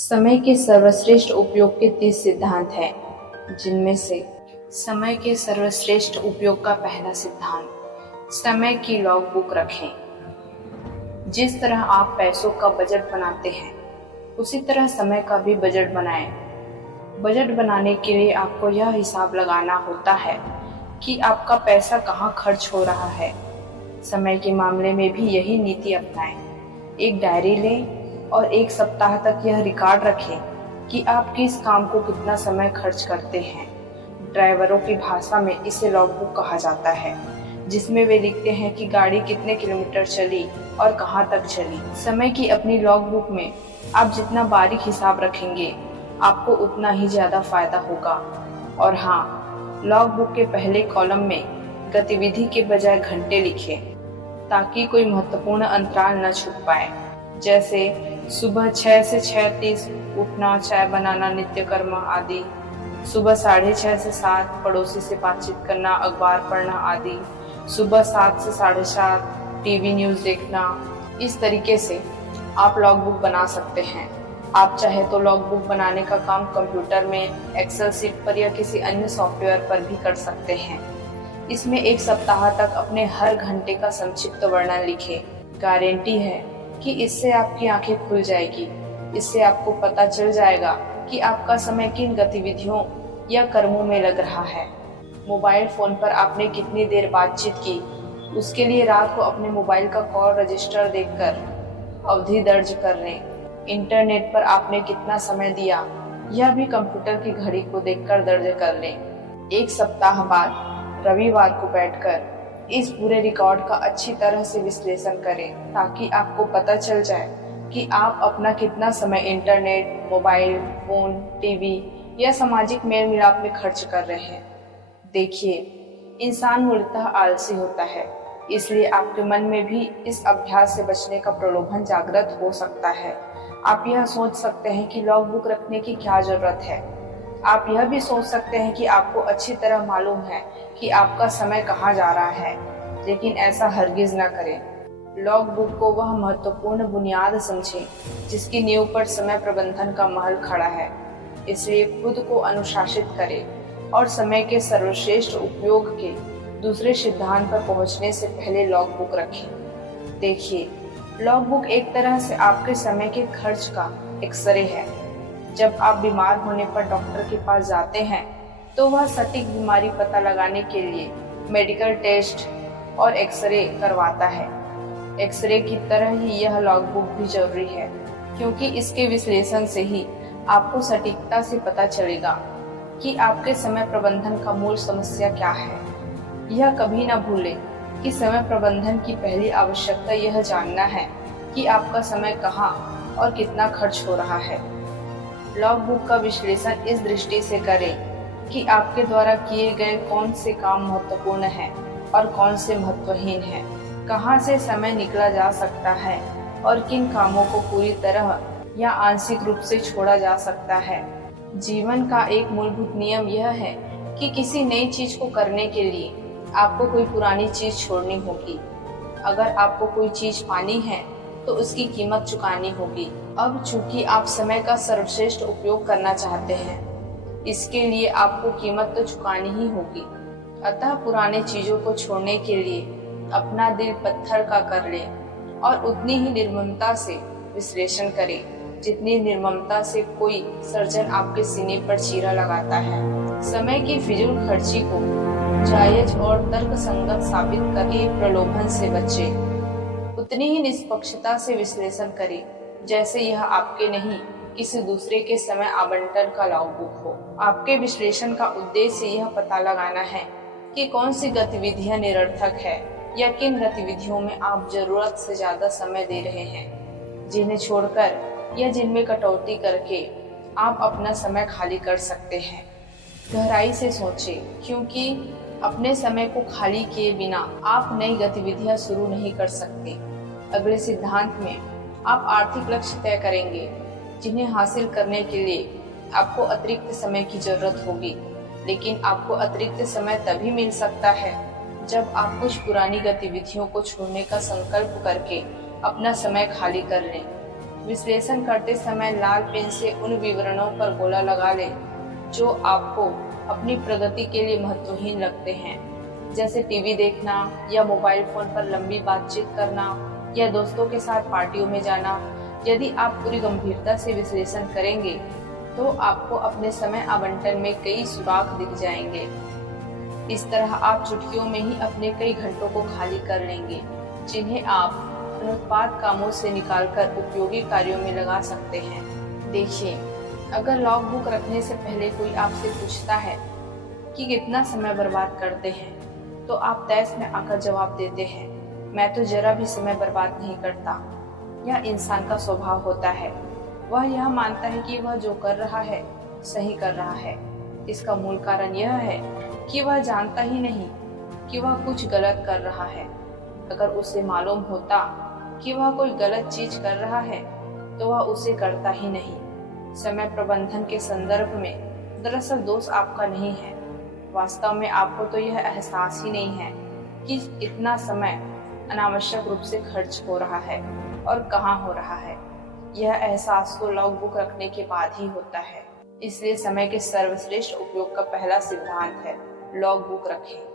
समय के सर्वश्रेष्ठ उपयोग के 30 सिद्धांत हैं, जिनमें से समय के सर्वश्रेष्ठ उपयोग का पहला सिद्धांत, समय की लॉग बुक रखें। जिस तरह आप पैसों का बजट बनाते हैं, उसी तरह समय का भी बजट बनाएं। बजट बनाने के लिए आपको यह हिसाब लगाना होता है कि आपका पैसा कहाँ खर्च हो रहा है। समय के मामले में भी यही नीति अपनाएं। एक डायरी लें और एक सप्ताह तक यह रिकॉर्ड रखें कि आप किस काम को कितना समय खर्च करते हैं। ड्राइवरों की भाषा में इसे लॉग बुक कहा जाता है, जिसमें वे लिखते हैं कि गाड़ी कितने किलोमीटर चली और कहाँ तक चली। समय की अपनी लॉग बुक में आप जितना बारीक हिसाब रखेंगे, आपको उतना ही ज़्यादा फायदा होगा। और हाँ, लॉग बुक के पहले कॉलम में गतिविधि के बजाय घंटे लिखें, ताकि कोई महत्वपूर्ण अंतराल न छूट पाए। जैसे सुबह 6 से 6:30 उठना, चाय बनाना, नित्य कर्म आदि। सुबह 6:30 से 7 पड़ोसी से बातचीत करना, अखबार पढ़ना आदि। सुबह 7 से 7:30 टीवी न्यूज़ देखना। इस तरीके से आप लॉग बुक बना सकते हैं। आप चाहे तो लॉग बुक बनाने का काम कंप्यूटर में, एक्सेल शीट पर या किसी अन्य सॉफ्टवेयर पर भी कर सकते हैं। इसमें एक सप्ताह तक अपने हर घंटे का संक्षिप्त वर्णन लिखें। गारंटी है कि इससे आपकी आंखें खुल जाएगी। इससे आपको पता चल जाएगा कि आपका समय किन गतिविधियों या कर्मों में लग रहा है। मोबाइल फोन पर आपने कितनी देर बातचीत की, उसके लिए रात को अपने मोबाइल का कॉल रजिस्टर देखकर अवधि दर्ज कर लें। इंटरनेट पर आपने कितना समय दिया, यह भी कंप्यूटर की घड़ी को देखकर दर्ज कर लें। एक सप्ताह बाद रविवार को बैठकर इस पूरे रिकॉर्ड का अच्छी तरह से विश्लेषण करें, ताकि आपको पता चल जाए कि आप अपना कितना समय इंटरनेट, मोबाइल फोन, टीवी या सामाजिक मेल मिलाप में खर्च कर रहे हैं। देखिए, इंसान मूलतः आलसी होता है, इसलिए आपके मन में भी इस अभ्यास से बचने का प्रलोभन जागृत हो सकता है। आप यह सोच सकते हैं कि लॉग बुक रखने की क्या जरूरत है। आप यह भी सोच सकते हैं कि आपको अच्छी तरह मालूम है कि आपका समय कहाँ जा रहा है, लेकिन ऐसा हरगिज ना करें। लॉग बुक को वह महत्वपूर्ण बुनियाद समझें जिसकी नींव पर समय प्रबंधन का महल खड़ा है। इसलिए खुद को अनुशासित करें और समय के सर्वश्रेष्ठ उपयोग के दूसरे सिद्धांत पर पहुंचने से पहले लॉग बुक रखें। देखिए, लॉग बुक एक तरह से आपके समय के खर्च का एक्सरे है। जब आप बीमार होने पर डॉक्टर के पास जाते हैं, तो वह सटीक बीमारी पता लगाने के लिए मेडिकल टेस्ट और एक्सरे करवाता है। एक्सरे की तरह ही यह लॉग बुक भी जरूरी है, क्योंकि इसके विश्लेषण से ही आपको सटीकता से पता चलेगा कि आपके समय प्रबंधन का मूल समस्या क्या है। यह कभी न भूलें कि समय प्रबंधन की पहली आवश्यकता यह जानना है कि आपका समय कहाँ और कितना खर्च हो रहा है। लॉग बुक का विश्लेषण इस दृष्टि से करें कि आपके द्वारा किए गए कौन से काम महत्वपूर्ण हैं और कौन से महत्वहीन हैं, कहाँ से समय निकला जा सकता है और किन कामों को पूरी तरह या आंशिक रूप से छोड़ा जा सकता है। जीवन का एक मूलभूत नियम यह है कि किसी नई चीज को करने के लिए आपको कोई पुरानी चीज छोड़नी होगी। अगर आपको कोई चीज पानी है तो उसकी कीमत चुकानी होगी। अब चूंकि आप समय का सर्वश्रेष्ठ उपयोग करना चाहते हैं, इसके लिए आपको कीमत तो चुकानी ही होगी। अतः पुराने चीजों को छोड़ने के लिए अपना दिल पत्थर का कर लें और उतनी ही निर्ममता से विश्लेषण करें जितनी निर्ममता से कोई सर्जन आपके सीने पर चीरा लगाता है। समय की फिजूल खर्ची को जायज और तर्कसंगत साबित करके प्रलोभन से बचें। उतनी ही निष्पक्षता से विश्लेषण करें जैसे यह आपके नहीं किसी दूसरे के समय आवंटन का लॉग बुक हो। आपके विश्लेषण का उद्देश्य यह पता लगाना है कि कौन सी गतिविधियां निरर्थक है या किन गतिविधियों में आप जरूरत से ज्यादा समय दे रहे हैं, जिन्हें छोड़कर या जिनमें कटौती करके आप अपना समय खाली कर सकते हैं। गहराई से सोचें, क्योंकि अपने समय को खाली किए बिना आप नई गतिविधियां शुरू नहीं कर सकते। अगले सिद्धांत में आप आर्थिक लक्ष्य तय करेंगे, जिन्हें हासिल करने के लिए आपको अतिरिक्त समय की जरूरत होगी। लेकिन आपको अतिरिक्त समय तभी मिल सकता है जब आप कुछ पुरानी गतिविधियों को छोड़ने का संकल्प करके अपना समय खाली कर लें। विश्लेषण करते समय लाल पेन से उन विवरणों पर गोला लगा लें जो आपको अपनी प्रगति के लिए महत्वहीन लगते हैं, जैसे टीवी देखना या मोबाइल फोन पर लंबी बातचीत करना या दोस्तों के साथ पार्टियों में जाना। यदि आप पूरी गंभीरता से विश्लेषण करेंगे तो आपको अपने समय आवंटन में कई सुराग दिख जाएंगे। इस तरह आप चुटकियों में ही अपने कई घंटों को खाली कर लेंगे, जिन्हें आप अनुत्पाद कामों से निकालकर उपयोगी कार्यों में लगा सकते हैं। देखिए, अगर लॉग बुक रखने से पहले कोई आपसे पूछता है कि कितना समय बर्बाद करते हैं, तो आप तैस में आकर जवाब देते हैं, मैं तो जरा भी समय बर्बाद नहीं करता। यह इंसान का स्वभाव होता है। वह यह मानता है कि वह जो कर रहा है सही कर रहा है। इसका मूल कारण यह है कि वह जानता ही नहीं कि वह कुछ गलत कर रहा है। अगर उसे मालूम होता कि वह कोई गलत चीज कर रहा है तो वह उसे करता ही नहीं। समय प्रबंधन के संदर्भ में दरअसल दोष आपका नहीं है। वास्तव में आपको तो यह एहसास ही नहीं है कि इतना समय अनावश्यक रूप से खर्च हो रहा है और कहाँ हो रहा है। यह एहसास तो लॉग बुक रखने के बाद ही होता है। इसलिए समय के सर्वश्रेष्ठ उपयोग का पहला सिद्धांत है, लॉग बुक रखें।